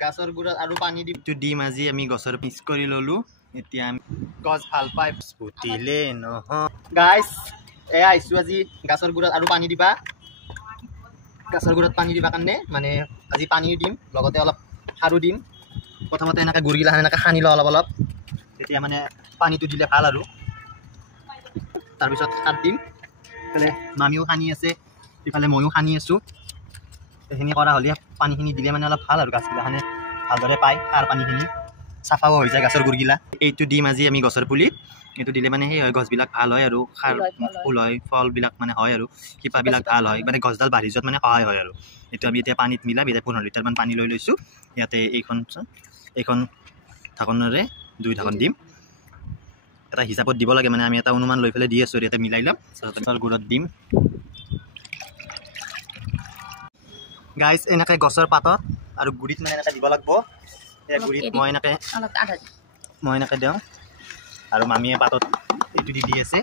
গাছৰ গুড়াত আৰু পানী দি ডিম আজি আমি গছৰ পিচ কৰি ললো এতিয়া আমি গছ ভাল পাই পুতিলে নহ গাইস এয়া আইছো আজি গাছৰ গুড়াত আৰু পানী দিবা গাছৰ গুড়াত পানী দিবা কাৰণে মানে আজি পানী দিম লগতে অলপ সাৰো দিম প্ৰথমতে এনেকৈ গুড়গিলা এনেকৈ সানি লওঁ অলপ অলপ তেতিয়া মানে পানীটো দিলে ভাল আৰু তাৰপিছত সাৰ দিম ইফালে মামিও সানি আছে ইফালে ময়ো সানি আছোঁ এইখিনি কৰা হ'লে পানীখিনি দিলে মানে অলপ ভাল আৰু গাছগিলাখানে ভালদৰে পায় সাৰ পানীখিনি চাফাও হৈ যায় গাছৰ গুড়গিলা এইটো দিম আজি আমি গছৰ পুলিত এইটো দিলে মানে সেই হয় গছবিলাক ভাল হয় আৰু সাৰ ফুল হয় ফলবিলাক মানে হয় আৰু শিপাবিলাক ভাল হয় মানে গছডাল বাঢ়ি যোৱাত মানে সহায় হয় আৰু এইটো আমি এতিয়া পানীত মিলাই 15 লিটাৰমান পানী লৈ লৈছোঁ ইয়াতে এইখন ঢাকনেৰে 2 ঢাকন দিম এটা হিচাপত দিব লাগে মানে আমি এটা অনুমান লৈ পেলাই দি আছোঁ ইয়াতে মিলাই ল'ম গাছৰ গুড়ত দিম গাইস এনেকৈ গছৰ পাতত আৰু গুড়িত মানে এনেকৈ দিব লাগিব এই গুড়িত মই এনেকৈ দিওঁ আৰু মামীয়ে পাতত এইটো দি আছে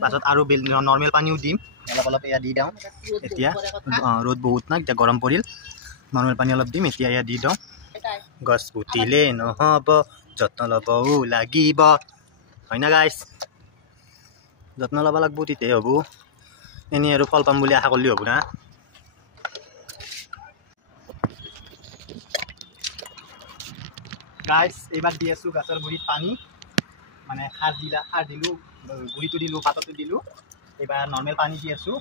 পাছত আৰু নৰ্মেল পানীও দিম অলপ অলপ এয়া দি দিওঁ এতিয়া ৰ'দ বহুত না এতিয়া গৰম পৰিল নৰ্মেল পানী অলপ দিম এতিয়া এয়া দি দিওঁ গছ পুতিলে নহ'ব যত্ন ল'বও লাগিব হয় না গাইছ যত্ন ল'ব লাগিব তেতিয়াই হ'ব এনেই আৰু ফল পাম বুলি আশা কৰিলে হ'ব না গাইছ এইবাৰ দি আছোঁ গাছৰ গুড়িত পানী মানে সাৰ দিলোঁ গুড়িটো দিলোঁ পাতটো দিলোঁ এইবাৰ নৰ্মেল পানী দি আছোঁ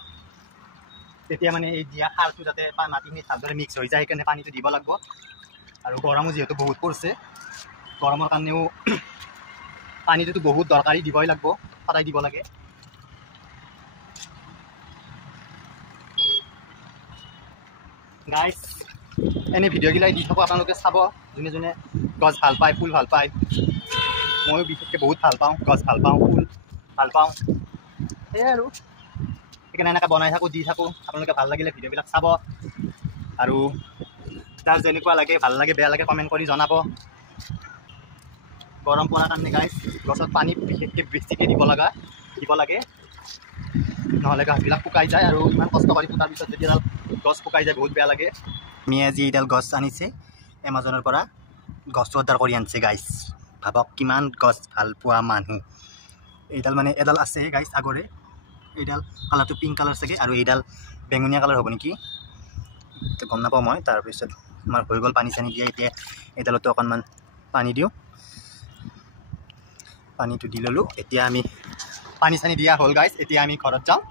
তেতিয়া মানে এই দিয়া সাৰটো যাতে মাটিখিনি ভালদৰে মিক্স হৈ যায় সেইকাৰণে পানীটো দিব লাগিব আৰু গৰমো যিহেতু বহুত পৰিছে গৰমৰ কাৰণেও পানীটোতো বহুত দৰকাৰী দিবই লাগিব সদায় দিব লাগে গাইছ এনে ভিডিঅ'গিলাই দি থাকোঁ আপোনালোকে চাব যোনে যোনে গছ ভাল পায় ফুল ভাল পায় ময়ো বিশেষকৈ বহুত ভাল পাওঁ গছ ভাল পাওঁ ফুল ভাল পাওঁ সেয়াই আৰু সেইকাৰণে এনেকৈ বনাই থাকোঁ দি থাকোঁ আপোনালোকে ভাল লাগিলে ভিডিঅ'বিলাক চাব আৰু যাৰ যেনেকুৱা লাগে ভাল লাগে বেয়া লাগে কমেণ্ট কৰি জনাব গৰম পৰাৰ কাৰণে গাইছ গছত পানী বিশেষকৈ বেছিকৈ দিব লাগে নহ'লে গছবিলাক শুকাই যায় আৰু ইমান কষ্ট কৰি পুতাৰ পিছত যদি এডাল গছ শুকাই যায় বহুত বেয়া লাগে আমি আজি এইডাল গছ আনিছে এমাজনৰ পৰা গছ অৰ্ডাৰ কৰি আনিছে গাইছ ভাবক কিমান গছ ভাল পোৱা মানুহ এইডাল মানে এডাল আছে গাইছ আগৰে এইডাল কালাৰটো পিংক কালাৰ চাগে আৰু এইডাল বেঙুনীয়া কালাৰ হ'ব নেকি গম নাপাওঁ মই তাৰপিছত আমাৰ হৈ গ'ল পানী চানী দিয়া এতিয়া এইডালতো অকণমান পানী দিওঁ পানীটো দি ল'লোঁ এতিয়া আমি পানী চানী দিয়া হ'ল গাইছ এতিয়া আমি ঘৰত যাওঁ